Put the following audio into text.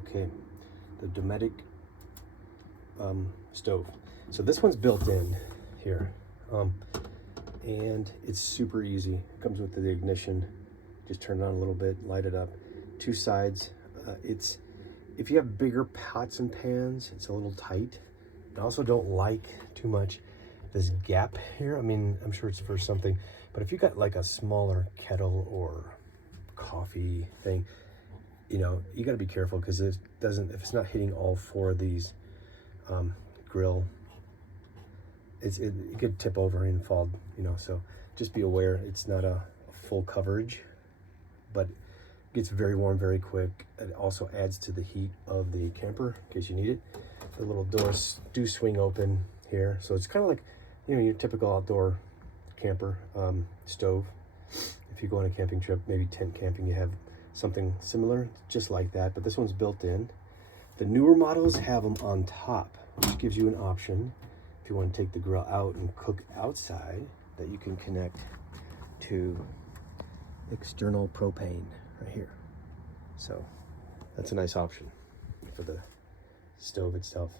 Okay, the Dometic stove. So this one's built in here, and it's super easy. It comes with the ignition. Just turn it on a little bit, light it up. Two sides. If you have bigger pots and pans, it's a little tight. I also don't like too much this gap here. I mean, I'm sure it's for something, but if you got like a smaller kettle or coffee thing, you know, you got to be careful because if it's not hitting all four of these grill, it could tip over and fall, you know, so just be aware. It's not a full coverage, but it gets very warm very quick. It also adds to the heat of the camper in case you need it. The little doors do swing open here, so it's kind of like, you know, your typical outdoor camper stove. If you go on a camping trip, maybe tent camping, you have something similar, just like that, but this one's built in. The newer models have them on top, which gives you an option if you want to take the grill out and cook outside, that you can connect to external propane right here. So that's a nice option for the stove itself.